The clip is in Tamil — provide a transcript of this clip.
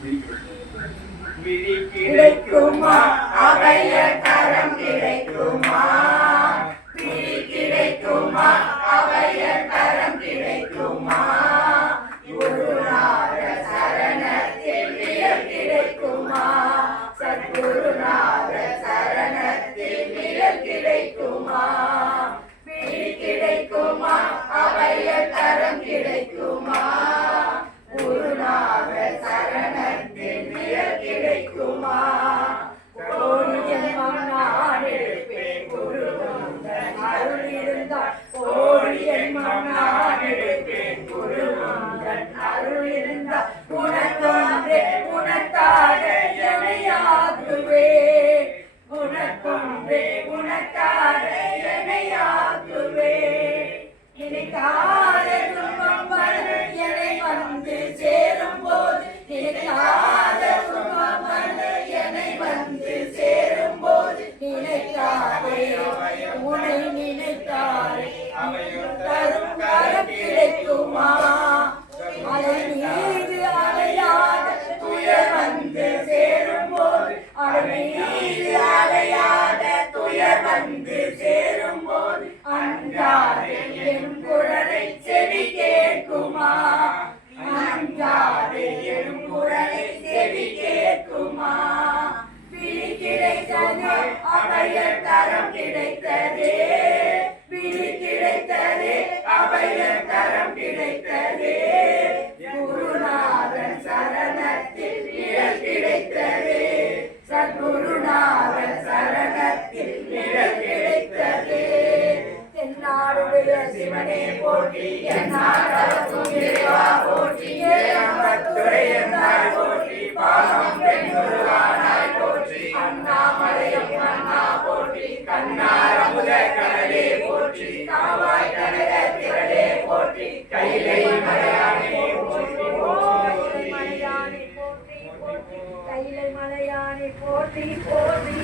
விழி கிடைக்குமா அபய கரம் கிடைக்குமா விழி கிடைக்குமா அபய கரம் கிடைக்குமா குருநாத சரணத்தில் நிழல் கிடைக்குமா சத்குருநாத சரணத்தில் நிழல் கிடைக்குமா விழி கிடைக்குமா அபய கரம் கிடைக்குமா குருநாத சரணத்தில் நிழல் கிடைக்குமா கோடி ஜென்மம் நான் எடுப்பேன் குருநாதன் அருள் இருந்தால் கோடி ஜென்மம் நான் எடுப்பேன் குருநாதன் அருள் இருந்தால் உனக்கொன்றே உனக்காக என்னையாக்குவேன் உனக்கொன்றே உனக்காக என்னையாக்குவேன் நினைக்காத துன்பம் என்னை வந்து சேரும் போது நினைக்காத துன்பம் என்னை வந்து சேரும் போது நினைக்காதே உன்னை நினைத்தாரே தரும் கரம் கிடைக்குமா அலை மீது அலையாத துயர் வந்து சேரும் போது அலை மீது அலையாத துயர் வந்து சேரும் போது அஞ்சாதே என் குரலை செவி கேட்குமா அஞ்சாதே என் குரலை செவி கேட்குமா விழி கிடைத்ததே அபய கரம் கிடைத்ததே விழி கிடைத்ததே அபய கரம் கிடைத்ததே குருநாதன் சரணத்தில் நிழல் கிடைத்ததே சத்குருநாதன் சரணத்தில் நிழல் கிடைத்ததே தென்னாடுடைய சிவனே போற்றி என்னாடவர்க்கும் இறைவா போற்றி ஏகம்பத்துரையந்தாய் போற்றி பாகம் பெண்ணுருவானாய் போற்றி அண்ணாமலையும் அண்ணா போற்றி கண்ணார் அமுத கடலே போற்றி காவாய் கனக திரளே போற்றி கைலை மலையானே போற்றி கைலை மலையானே போற்றி போற்றி